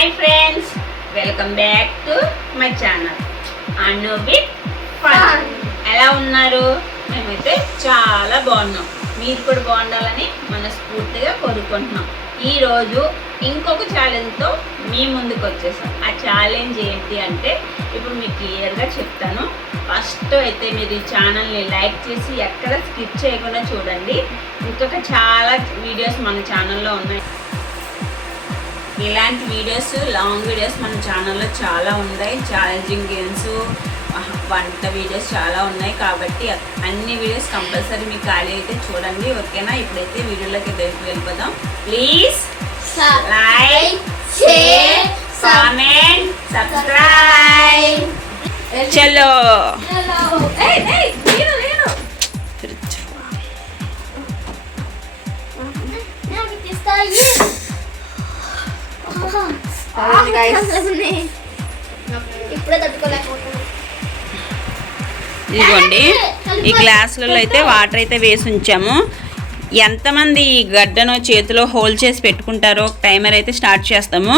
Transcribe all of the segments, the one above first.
Hi friends, welcome back to my channel Anu with fun. ఎలా ఉన్నారు? మేమైతే చాలా బాగున్నాం. మీరు కూడా బాగుండాలని మనస్ఫూర్తిగా కోరుకుంటున్నాం. ఈరోజు ఇంకొక ఛాలెంజ్తో మీ ముందుకు వచ్చేసాం. ఆ ఛాలెంజ్ ఏంటి అంటే ఇప్పుడు మీకు క్లియర్గా చెప్తాను. ఫస్ట్ అయితే మీరు ఈ ఛానల్ని లైక్ చేసి ఎక్కడ స్కిప్ చేయకుండా చూడండి. ఇంకొక చాలా వీడియోస్ మన ఛానల్లో ఉన్నాయి. ఇలాంటి వీడియోస్, లాంగ్ వీడియోస్ మన ఛానల్లో చాలా ఉన్నాయి. ఛాలెంజింగ్ గేమ్స్, వంట వీడియోస్ చాలా ఉన్నాయి. కాబట్టి అన్ని వీడియోస్ కంపల్సరీ మీకు ఖాళీ అయితే చూడండి, ఓకేనా? ఇప్పుడైతే వీడియోలోకి వెళ్ళిపోదాం. Please like, share, comment, subscribe. చలో ఇదిగోండి, ఈ గ్లాసులలో అయితే వాటర్ అయితే వేసి ఉంచాము. ఎంతమంది ఈ గడ్డను చేతిలో హోల్డ్ చేసి పెట్టుకుంటారో టైమర్ అయితే స్టార్ట్ చేస్తాము.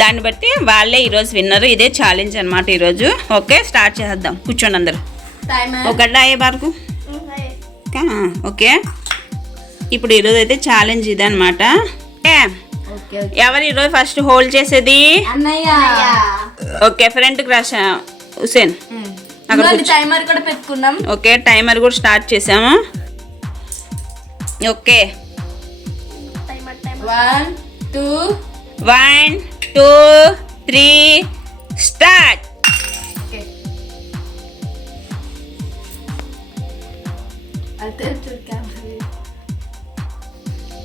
దాన్ని బట్టి వాళ్ళే ఈరోజు విన్నరు. ఇదే ఛాలెంజ్ అనమాట ఈరోజు. ఓకే, స్టార్ట్ చేద్దాం. కూర్చోండి అందరు. ఒక గడ్డ అయ్యే బారకు. ఓకే, ఇప్పుడు ఈరోజు అయితే ఛాలెంజ్ ఇదే అనమాట. ఎవరు ఈరోజు ఫస్ట్ హోల్డ్ చేసేది? ఓకే, ఫ్రంట్కి రాసా హుసేన్. టైమర్ కూడా పెట్టుకున్నాం. ఓకే, టైమర్ కూడా స్టార్ట్ చేసాము. Okay, 1 2 1 2 3 start.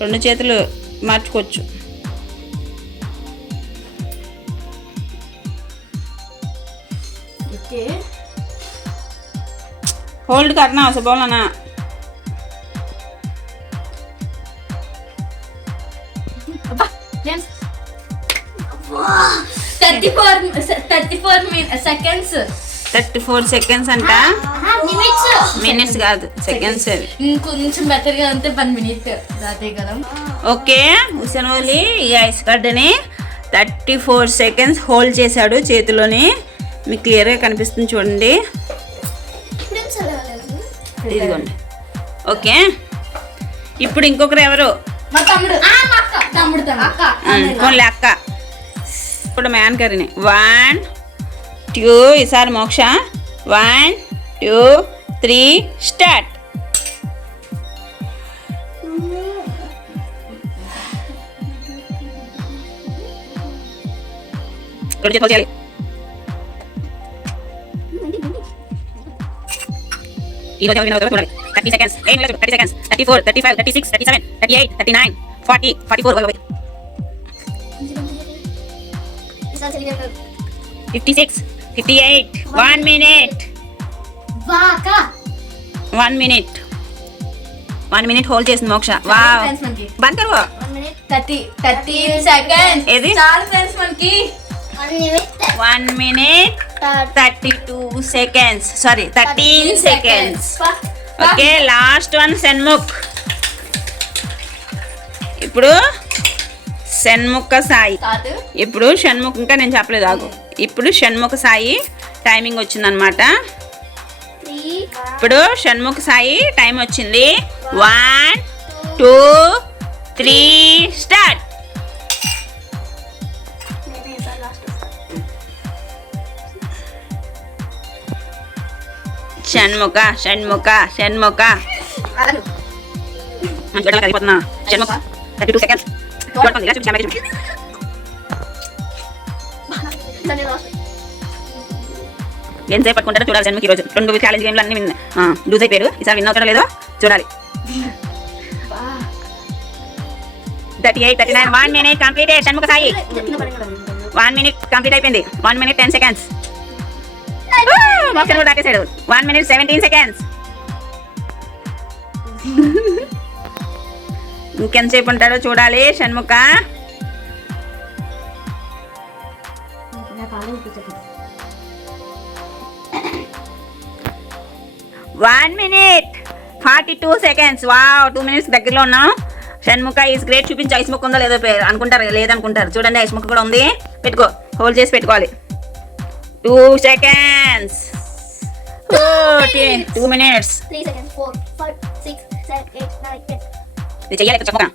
రెండు చేతులు మార్చుకోవచ్చు. होल्ड करना उसे बोलना ना. फ्रेंड्स 34 సెకండ్స్ అంట. మినిట్స్ కాదు, సెకండ్స్. ఇంకొంచెం బెటర్ గా ఉంటే 1 మినిట్ దాటేయగలం. ఓకే, హుసేన్ ఓలీ ఈ ఐస్ గడ్డని 34 సెకండ్స్ హోల్డ్ చేశాడు చేతిలోని. మీకు క్లియర్గా కనిపిస్తుంది చూడండి. ఇదిగోండి. ఓకే, ఇప్పుడు ఇంకొకరు ఎవరు? ఇంకోలే అక్క. ఇప్పుడు మ్యాన్ కర్రీని 1 2 ఈసారి మోక్ష 1 2 3 స్టార్ట్. చేయాలి. ఈరోజు 30 seconds, 30 seconds, 34 35 36 37 38 39 40 44 56 58 1 minute. 1 minute. 1 minute hold చేసింది మోక్ష. వావ్, బంద్ కరు. 30 సెకండ్స్. ఏది? చాలు ఫ్రెండ్స్ మనకి 1 minute 32 seconds. Sorry 13 seconds. Okay, last one Shanmukh. ఇప్పుడు షణ్ముఖ సాయి. ఇప్పుడు షణ్ముఖ్, ఇంకా నేను చెప్పలేదు, ఆగు. ఇప్పుడు షణ్ముఖ సాయి టైమింగ్ వచ్చిందనమాట. ఇప్పుడు షణ్ముఖ సాయి టైం వచ్చింది. 1 2 3 స్టార్ట్. షణ్ముఖ షణ్ముఖ షణ్ముఖ అయిపోతున్నా. షణ్ముఖ 32 సెకండ్స్. ఎంతసేపు పట్టుకుంటారో చూడాలి షణ్ముఖ్. ఈరోజు 2 ఛాలెంజ్ గేమ్లు అన్ని లూజ్ అయిపోయారు. ఈసారి విన్ అవుతారో లేదో చూడాలి. 38 39 1 minute completed. Shanmukha Sai 1 minute complete అయిపోయింది. 1 minute 10 seconds. మోక్ష కూడా దాటేశాడు. 1 minute 17 seconds. ఇంకెంతసేపు ఉంటాడో చూడాలి Shanmukha. 1 minute 42 seconds. Wow, 2 minutes దగ్గరలో ఉన్నాం. Shanmukha is great. చూపించి ఐస్ ముక్క ఉందో లేదో అనుకుంటారు, లేదనుకుంటారు. చూడండి, ఐస్ ముక్క కూడా ఉంది. పెట్టుకో, హోల్డ్ చేసి పెట్టుకోవాలి. 2 seconds. 2 minutes. 3 seconds. 4, 5, 6, 7, 8, 9, 10. ఇది చెయ్యాలి చెప్పగా.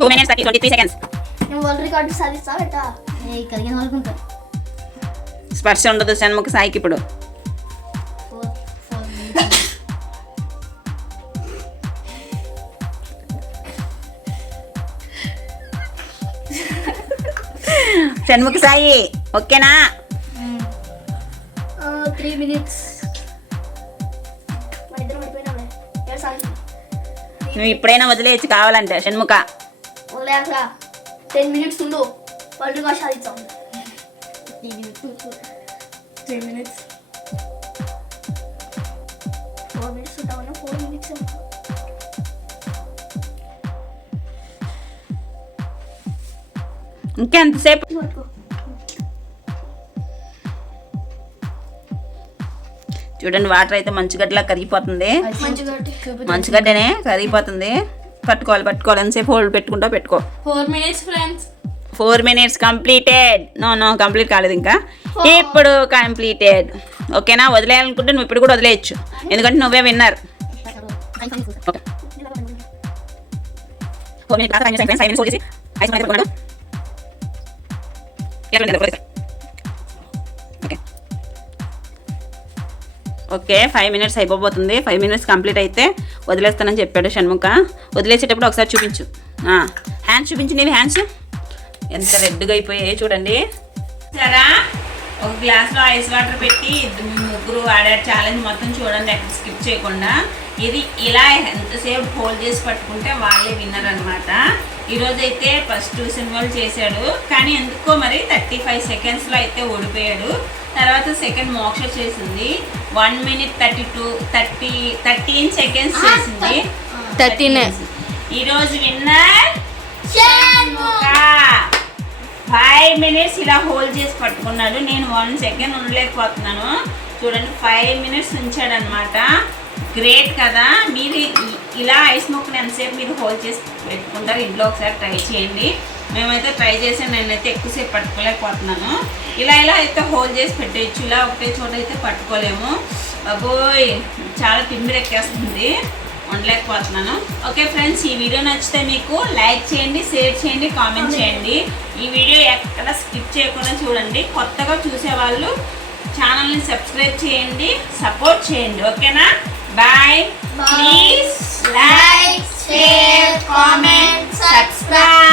2 minutes 23 seconds. నేను వరల్డ్ రికార్డు సాధిస్తావు ఎట్టా? కలిగిన వాళ్ళకు ఉంటారు. స్పర్శ ఉండదు షణ్ముఖ సాయికి ఇప్పుడు. 4 minutes. షణ్ముఖ సాయి ఓకేనా? 3 minutes. మన ఇద్దరం అయిపోయినామే. ఏడు సార్లు నువ్వు ఇప్పుడైనా వదిలేయచ్చు కావాలంటే షణ్ముఖ. వదిలేక 10 minutes ఉండు, వరల్డ్ రికార్డు సాధిస్తాం. 3 minutes. 4 minutes ఉంటామన్నా 4 minutes. ఇంకెంతసేపు? పట్టుకో. చూడండి వాటర్ అయితే మంచుగడ్డలా కరిగిపోతుంది. మంచిగా మంచుగడ్డనే కరిగిపోతుంది. పట్టుకోవాలి ఎంతసేపు హోల్డ్ పెట్టుకుంటా పెట్టుకో. 4 minutes friends. 4 minutes completed. No complete కాలేదు ఇంకా, ఇప్పుడు కంప్లీటెడ్. ఓకేనా? వదిలేయాలనుకుంటే నువ్వు ఇప్పుడు కూడా వదిలేయచ్చు, ఎందుకంటే నువ్వే విన్నర్. ఓకే 4 minutes దాకా 5 minutes హోల్డ్ చేసి ఐస్ పెట్టుకున్నాడు. Okay 5 minutes అయిపోబోతుంది. 5 minutes కంప్లీట్ అయితే వదిలేస్తానని చెప్పాడు షణ్ముఖ. వదిలేసేటప్పుడు ఒకసారి చూపించు, హ్యాండ్స్ చూపించు. నీవి హ్యాండ్స్ ఎంత రెడ్గా అయిపోయాయి చూడండి. సరే ఒక గ్లాస్లో ఐస్ వాటర్ పెట్టి ముగ్గురు ఆడారు ఛాలెంజ్ మొత్తం చూడండి, ఎక్కడ స్కిప్ చేయకుండా. ఇది ఇలా ఎంతసేపు హోల్డ్ చేసి పట్టుకుంటే వాళ్ళే విన్నర్ అనమాట. ఈరోజు అయితే ఫస్ట్ ట్యూషన్ వాళ్ళు చేశాడు, కానీ ఎందుకో మరి 35 secondsలో అయితే ఓడిపోయాడు. తర్వాత సెకండ్ మోక్ష చేసింది 1 minute 13 seconds చేసింది. 13. ఈరోజు విన్నర్ 5 minutes ఇలా హోల్డ్ చేసి పట్టుకున్నాడు. నేను 1 second ఉండలేకపోతున్నాను. చూడండి 5 minutes ఉంచాడు అనమాట. గ్రేట్ కదా. మీరు ఇలా ఐస్ ముక్కని ఎంతసేపు మీరు హోల్డ్ చేసి పెట్టుకుంటారు, ఇంట్లో ఒకసారి ట్రై చేయండి. మేమైతే ట్రై చేసాను, నేనైతే ఎక్కువసేపు పట్టుకోలేకపోతున్నాను. ఇలా అయితే హోల్డ్ చేసి పెట్టేయచ్చు, ఇలా ఒకటే చోట అయితే పట్టుకోలేము. బాబోయ్ చాలా తిమ్మిరెక్కేస్తుంది, ఉండలేకపోతున్నాను. ఓకే ఫ్రెండ్స్, ఈ వీడియో నచ్చితే మీకు లైక్ చేయండి, షేర్ చేయండి, కామెంట్ చేయండి. ఈ వీడియో ఎక్కడ స్కిప్ చేయకుండా చూడండి. కొత్తగా చూసేవాళ్ళు ఛానల్ని సబ్స్క్రైబ్ చేయండి, సపోర్ట్ చేయండి. ఓకేనా? Bye. Please like, share, comment, subscribe.